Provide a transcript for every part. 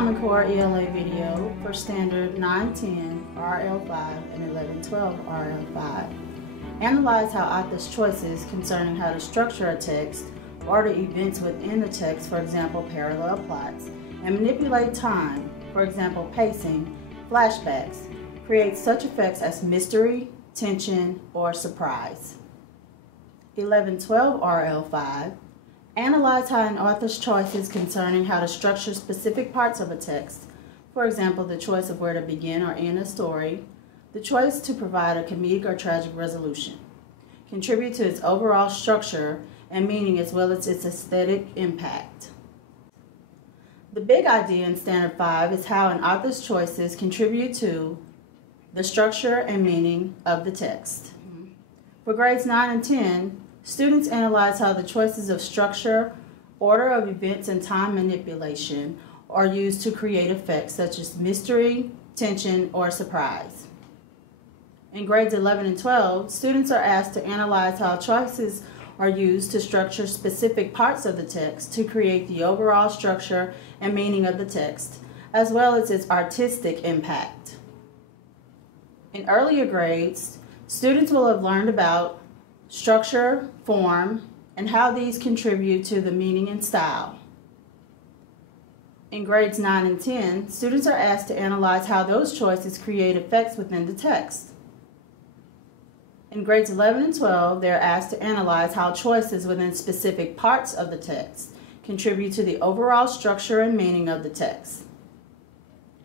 Common Core ELA video for Standard 9-10-R.L.5 and 11-12-R.L.5. Analyze how authors' choices concerning how to structure a text, order events within the text, for example, parallel plots, and manipulate time, for example, pacing, flashbacks, create such effects as mystery, tension, or surprise. 11-12-R.L.5. Analyze how an author's choices concerning how to structure specific parts of a text, for example, the choice of where to begin or end a story, the choice to provide a comedic or tragic resolution, contribute to its overall structure and meaning as well as its aesthetic impact. The big idea in Standard 5 is how an author's choices contribute to the structure and meaning of the text. For grades 9 and 10, students analyze how the choices of structure, order of events, and time manipulation are used to create effects such as mystery, tension, or surprise. In grades 11 and 12, students are asked to analyze how choices are used to structure specific parts of the text to create the overall structure and meaning of the text, as well as its artistic impact. In earlier grades, students will have learned about structure, form, and how these contribute to the meaning and style. In grades 9 and 10, students are asked to analyze how those choices create effects within the text. In grades 11 and 12, they are asked to analyze how choices within specific parts of the text contribute to the overall structure and meaning of the text.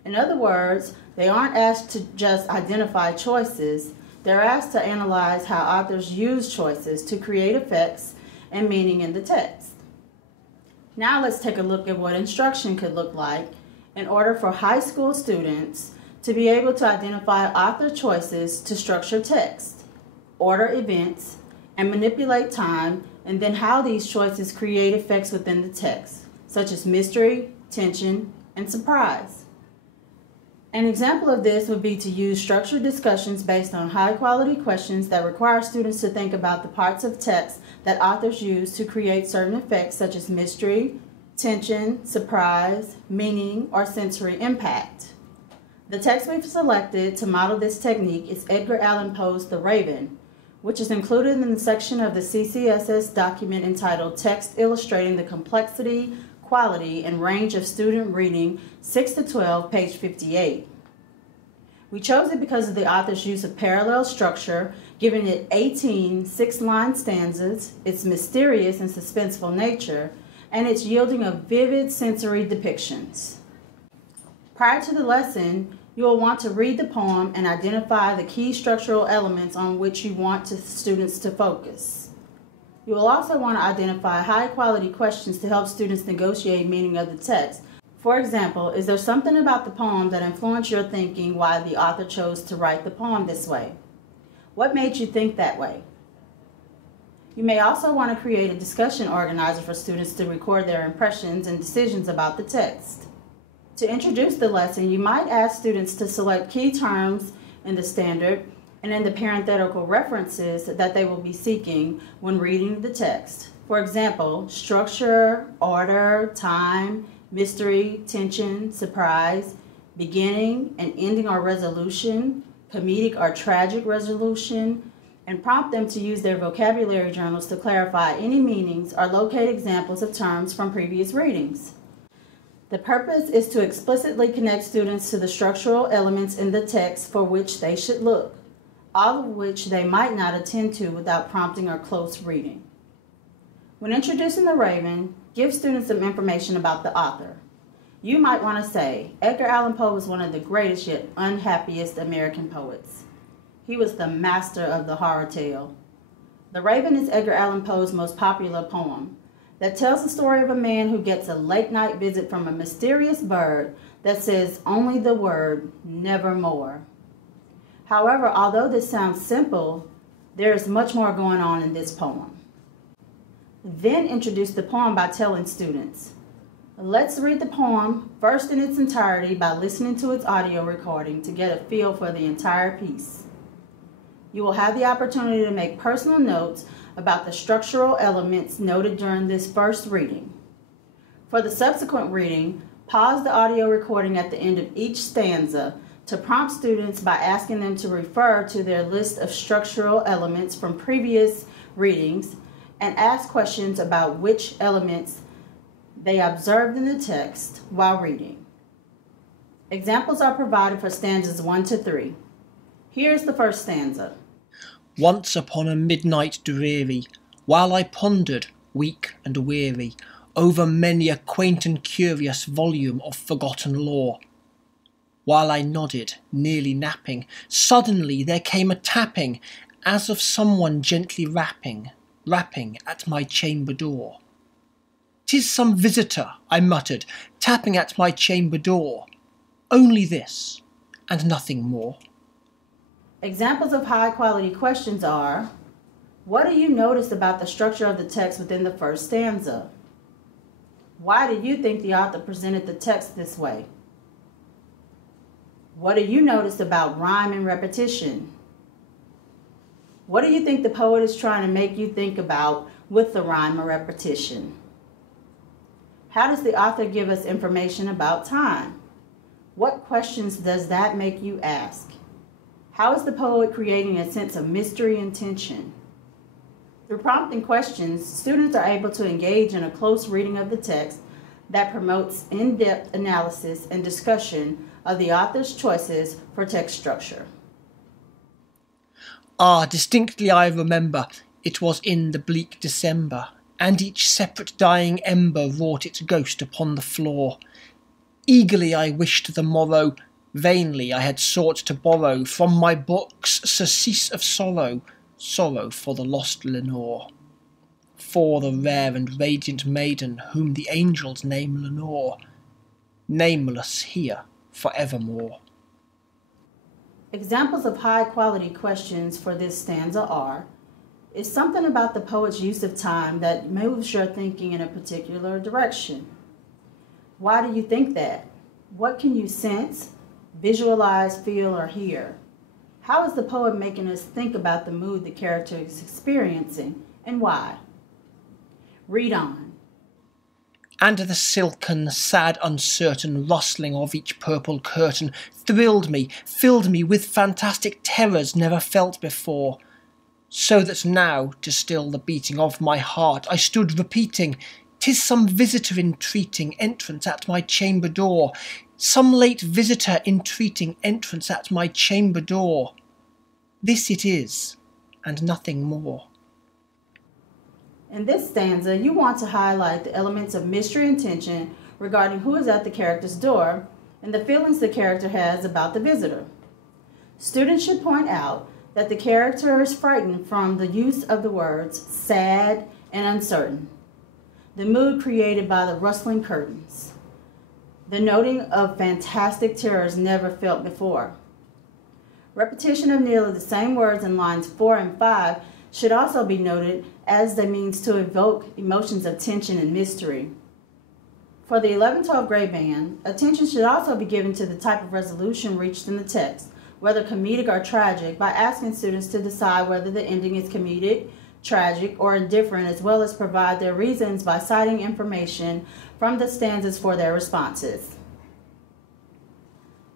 In other words, they aren't asked to just identify choices. They're asked to analyze how authors use choices to create effects and meaning in the text. Now let's take a look at what instruction could look like in order for high school students to be able to identify author choices to structure text, order events, and manipulate time, and then how these choices create effects within the text, such as mystery, tension, and surprise. An example of this would be to use structured discussions based on high-quality questions that require students to think about the parts of text that authors use to create certain effects such as mystery, tension, surprise, meaning, or sensory impact. The text we've selected to model this technique is Edgar Allan Poe's The Raven, which is included in the section of the CCSS document entitled Text Illustrating the Complexity, Quality, and Range of Student Reading 6 to 12, page 58. We chose it because of the author's use of parallel structure, giving it 18 six-line stanzas, its mysterious and suspenseful nature, and its yielding of vivid sensory depictions. Prior to the lesson, you will want to read the poem and identify the key structural elements on which you want students to focus. You will also want to identify high-quality questions to help students negotiate meaning of the text. For example, is there something about the poem that influenced your thinking why the author chose to write the poem this way? What made you think that way? You may also want to create a discussion organizer for students to record their impressions and decisions about the text. To introduce the lesson, you might ask students to select key terms in the standard and in the parenthetical references that they will be seeking when reading the text. For example, structure, order, time, mystery, tension, surprise, beginning and ending or resolution, comedic or tragic resolution, and prompt them to use their vocabulary journals to clarify any meanings or locate examples of terms from previous readings. The purpose is to explicitly connect students to the structural elements in the text for which they should look, all of which they might not attend to without prompting or close reading. When introducing The Raven, give students some information about the author. You might want to say, Edgar Allan Poe was one of the greatest yet unhappiest American poets. He was the master of the horror tale. The Raven is Edgar Allan Poe's most popular poem that tells the story of a man who gets a late-night visit from a mysterious bird that says only the word, nevermore. However, although this sounds simple, there is much more going on in this poem. Then introduce the poem by telling students, let's read the poem first in its entirety by listening to its audio recording to get a feel for the entire piece. You will have the opportunity to make personal notes about the structural elements noted during this first reading. For the subsequent reading, Pause the audio recording at the end of each stanza to prompt students by asking them to refer to their list of structural elements from previous readings and ask questions about which elements they observed in the text while reading. Examples are provided for stanzas 1 to 3. Here's the first stanza. Once upon a midnight dreary, while I pondered, weak and weary, over many a quaint and curious volume of forgotten lore. While I nodded, nearly napping, suddenly there came a tapping, as of someone gently rapping at my chamber door. "'Tis some visitor," I muttered, "tapping at my chamber door. Only this, and nothing more." Examples of high-quality questions are, what do you notice about the structure of the text within the first stanza? Why do you think the author presented the text this way? What do you notice about rhyme and repetition? What do you think the poet is trying to make you think about with the rhyme or repetition? How does the author give us information about time? What questions does that make you ask? How is the poet creating a sense of mystery and tension? Through prompting questions, students are able to engage in a close reading of the text that promotes in-depth analysis and discussion of the author's choices for text structure. Distinctly I remember, it was in the bleak December, and each separate dying ember wrought its ghost upon the floor. Eagerly I wished the morrow, vainly I had sought to borrow from my books surcease of sorrow, sorrow for the lost Lenore. For the rare and radiant maiden whom the angels name Lenore, nameless here for evermore. Examples of high-quality questions for this stanza are, is something about the poet's use of time that moves your thinking in a particular direction? Why do you think that? What can you sense, visualize, feel, or hear? How is the poet making us think about the mood the character is experiencing, and why? Read on. And the silken, sad, uncertain rustling of each purple curtain thrilled me, filled me with fantastic terrors never felt before, so that now, to still the beating of my heart, I stood repeating, "'Tis some visitor entreating entrance at my chamber door, some late visitor entreating entrance at my chamber door. This it is, and nothing more." In this stanza, you want to highlight the elements of mystery and tension regarding who is at the character's door and the feelings the character has about the visitor. Students should point out that the character is frightened from the use of the words sad and uncertain, the mood created by the rustling curtains, the noting of fantastic terrors never felt before. Repetition of nearly the same words in lines 4 and 5 should also be noted as the means to evoke emotions of tension and mystery. For the 11-12 grade band, attention should also be given to the type of resolution reached in the text, whether comedic or tragic, by asking students to decide whether the ending is comedic, tragic, or indifferent, as well as provide their reasons by citing information from the stanzas for their responses.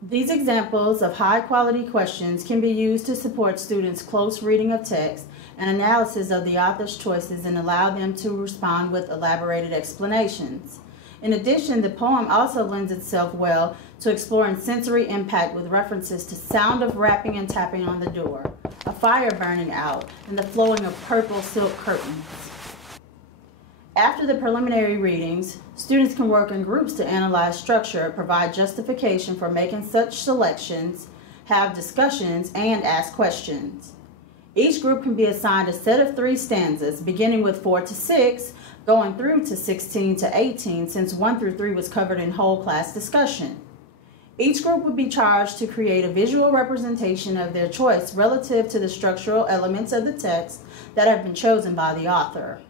These examples of high-quality questions can be used to support students' close reading of text and analysis of the author's choices and allow them to respond with elaborated explanations. In addition, the poem also lends itself well to exploring sensory impact with references to sound of rapping and tapping on the door, a fire burning out, and the flowing of purple silk curtains. After the preliminary readings, students can work in groups to analyze structure, provide justification for making such selections, have discussions, and ask questions. Each group can be assigned a set of 3 stanzas, beginning with 4 to 6, going through to 16 to 18, since 1 through 3 was covered in whole class discussion. Each group would be charged to create a visual representation of their choice relative to the structural elements of the text that have been chosen by the author.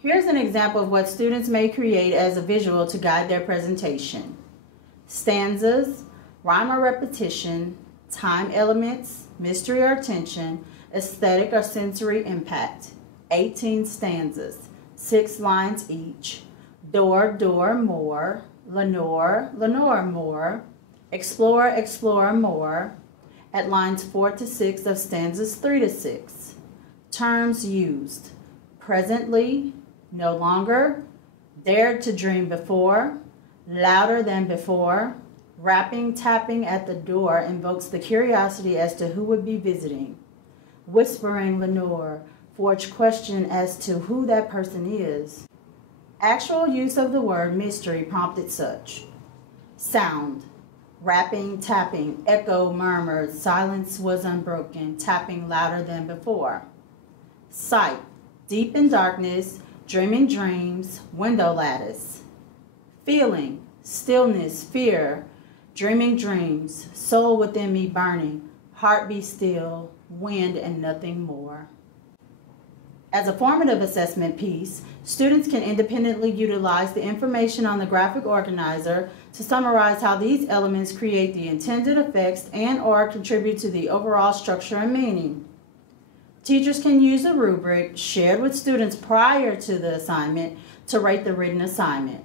Here's an example of what students may create as a visual to guide their presentation. Stanzas, rhyme or repetition, time elements, mystery or tension, aesthetic or sensory impact. 18 stanzas, 6 lines each. Door, door, more. Lenore, Lenore more, explore, explore more, at lines 4 to 6 of stanzas 3 to 6. Terms used: presently, no longer, dared to dream before, louder than before. Rapping, tapping at the door invokes the curiosity as to who would be visiting. Whispering, Lenore, forge question as to who that person is. Actual use of the word mystery prompted such. Sound: rapping, tapping, echo murmured, silence was unbroken, tapping louder than before. Sight: deep in darkness, dreaming dreams, window lattice. Feeling: stillness, fear, dreaming dreams, soul within me burning, heart be still, wind and nothing more. As a formative assessment piece, students can independently utilize the information on the graphic organizer to summarize how these elements create the intended effects and/or contribute to the overall structure and meaning. Teachers can use a rubric shared with students prior to the assignment to rate the written assignment.